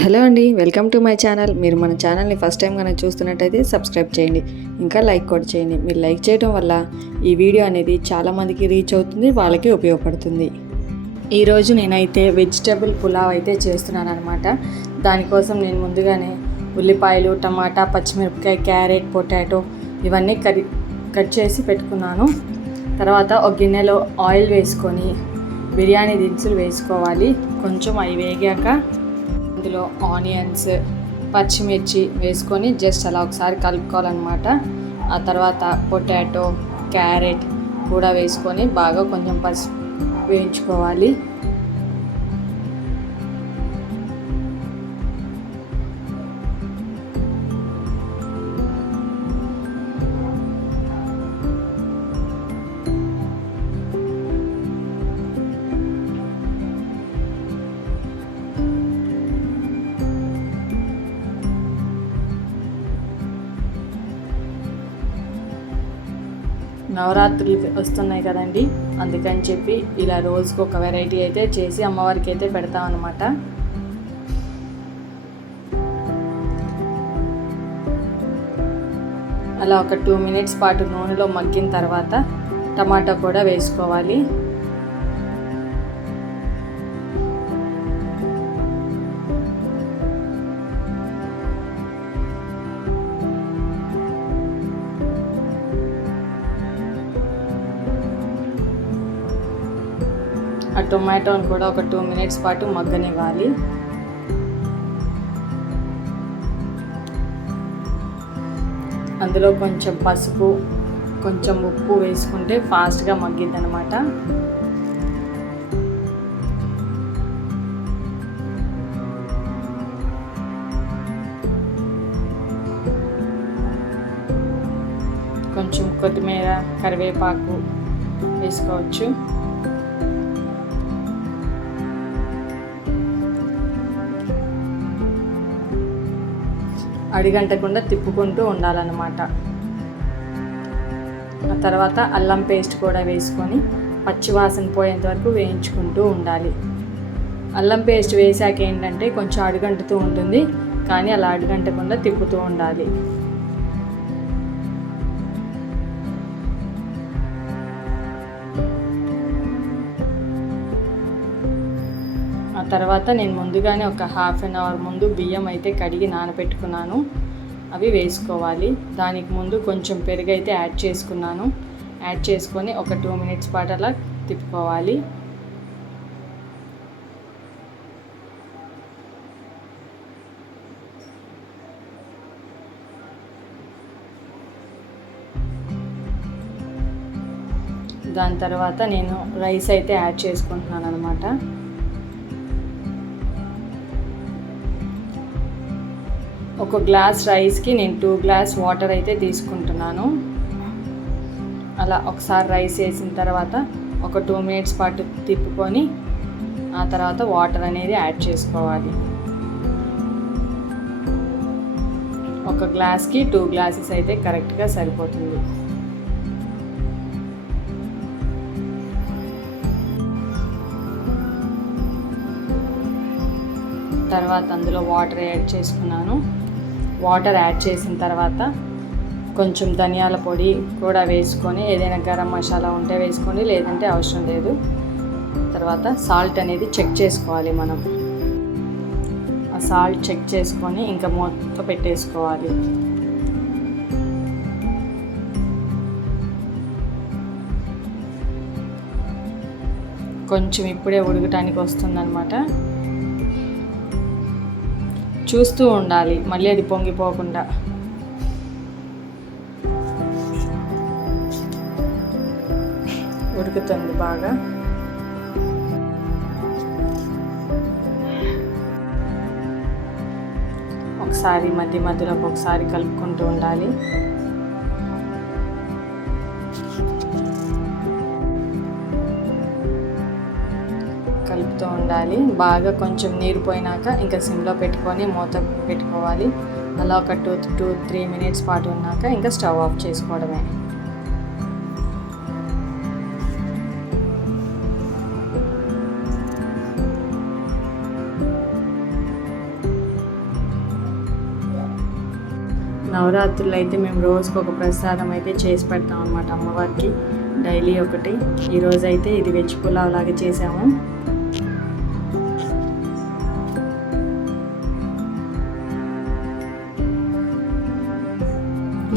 Hello అండి, welcome to my channel. మీరు మన ఛానల్ని ఫస్ట్ టైం కనుక చూస్తున్నట్టయితే సబ్స్క్రైబ్ చేయండి, ఇంకా లైక్ కూడా చేయండి. మీరు లైక్ చేయడం వల్ల ఈ వీడియో అనేది చాలామందికి రీచ్ అవుతుంది, వాళ్ళకి ఉపయోగపడుతుంది. ఈరోజు నేనైతే వెజిటబుల్ పులావ్ అయితే చేస్తున్నాను అనమాట. దానికోసం నేను ముందుగానే ఉల్లిపాయలు, టమాటా, పచ్చిమిరపకాయ, క్యారెట్, పొటాటో ఇవన్నీ కట్ చేసి పెట్టుకున్నాను. తర్వాత ఒక గిన్నెలో ఆయిల్ వేసుకొని బిర్యానీ దినుసులు వేసుకోవాలి. కొంచెం అవి వేగాక అందులో ఆనియన్స్, పచ్చిమిర్చి వేసుకొని జస్ట్ అలా ఒకసారి కలుపుకోవాలన్నమాట. ఆ తర్వాత పొటాటో, క్యారెట్ కూడా వేసుకొని బాగా కొంచెం వేయించుకోవాలి. నవరాత్రులు వస్తున్నాయి కదండి, అందుకని చెప్పి ఇలా రోజుకు ఒక వెరైటీ అయితే చేసి అమ్మవారికి అయితే పెడతాం అన్నమాట. అలా ఒక 2 minutes పాటు నూనెలో మగ్గిన తర్వాత టమాటా కూడా వేసుకోవాలి. ఆ టొమాటోని కూడా ఒక 2 minutes పాటు మగ్గనివ్వాలి. అందులో కొంచెం పసుపు, కొంచెం ఉప్పు వేసుకుంటే ఫాస్ట్గా మగ్గిద్ది అనమాట. కొంచెం కొత్తిమీర, కరివేపాకు వేసుకోవచ్చు. అడిగంటకుండా తిప్పుకుంటూ ఉండాలన్నమాట. ఆ తర్వాత అల్లం పేస్ట్ కూడా వేసుకొని పచ్చివాసన పోయేంత వరకు వేయించుకుంటూ ఉండాలి. అల్లం పేస్ట్ వేసాక ఏంటంటే కొంచెం అడుగంటుతూ ఉంటుంది, కానీ అలా అడుగంటకుండా తిప్పుతూ ఉండాలి. ఆ తర్వాత నేను ముందుగానే ఒక 1/2 hour ముందు బియ్యం అయితే కడిగి నానబెట్టుకున్నాను, అవి వేసుకోవాలి. దానికి ముందు కొంచెం పెరుగు అయితే యాడ్ చేసుకున్నాను. యాడ్ చేసుకొని ఒక 2 minutes పాటు అలా తిప్పుకోవాలి. దాని తర్వాత నేను రైస్ అయితే యాడ్ చేసుకుంటున్నాను అనమాట. ఒక గ్లాస్ రైస్కి నేను 2 glass వాటర్ అయితే తీసుకుంటున్నాను. అలా ఒకసారి రైస్ వేసిన తర్వాత ఒక 2 minutes పాటు తిప్పుకొని ఆ తర్వాత వాటర్ అనేది యాడ్ చేసుకోవాలి. ఒక గ్లాస్కి 2 glasses అయితే కరెక్ట్గా సరిపోతుంది. తర్వాత అందులో వాటర్ యాడ్ చేసుకున్నాను. వాటర్ యాడ్ చేసిన తర్వాత కొంచెం ధనియాల పొడి కూడా వేసుకొని, ఏదైనా గరం మసాలా ఉంటే వేసుకోండి, లేదంటే అవసరం లేదు. తర్వాత సాల్ట్ అనేది చెక్ చేసుకోవాలి మనం. ఆ సాల్ట్ చెక్ చేసుకొని ఇంకా మూత పెట్టేసుకోవాలి. కొంచెం ఇప్పుడే ఉడకటానికి వస్తుందన్నమాట. చూస్తూ ఉండాలి, మళ్ళీ అది పొంగిపోకుండా. ఉడుకుతుంది బాగా. ఒకసారి మధ్యలో ఒకసారి కలుపుకుంటూ ఉండాలి. కలుపుతూ ఉండాలి బాగా. కొంచెం నీరు పోయినాక ఇంకా సిమ్లో పెట్టుకొని మూత పెట్టుకోవాలి. అలా ఒక 2-3 minutes పాటు ఉన్నాక ఇంకా స్టవ్ ఆఫ్ చేసుకోవడమే. నవరాత్రులు అయితే మేము రోజుకు ఒక ప్రసాదం అయితే చేసి పెడతాం అన్నమాట అమ్మవారికి, డైలీ ఒకటి. ఈరోజు అయితే ఇది వెజ్ పులావ్ లాగా చేసాము.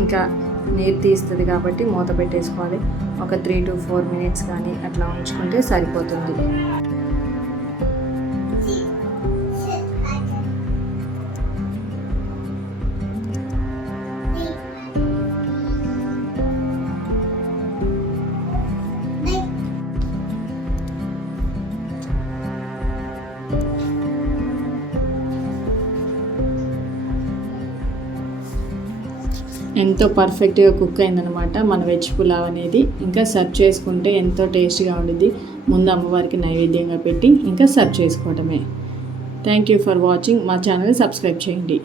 ఇంకా నీరు తీస్తుంది కాబట్టి మూత పెట్టేసుకోవాలి. ఒక 3 to 4 minutes కానీ అట్లా ఉంచుకుంటే సరిపోతుంది. ఎంతో పర్ఫెక్ట్గా కుక్ అయిందనమాట మన వెజ్ పులావ్ అనేది. ఇంకా సర్వ్ చేసుకుంటే ఎంతో టేస్ట్గా ఉండిద్ది. ముందు అమ్మవారికి నైవేద్యంగా పెట్టి ఇంకా సర్వ్ చేసుకోవడమే. Thank you for watching. మా ఛానల్ సబ్స్క్రైబ్ చేయండి.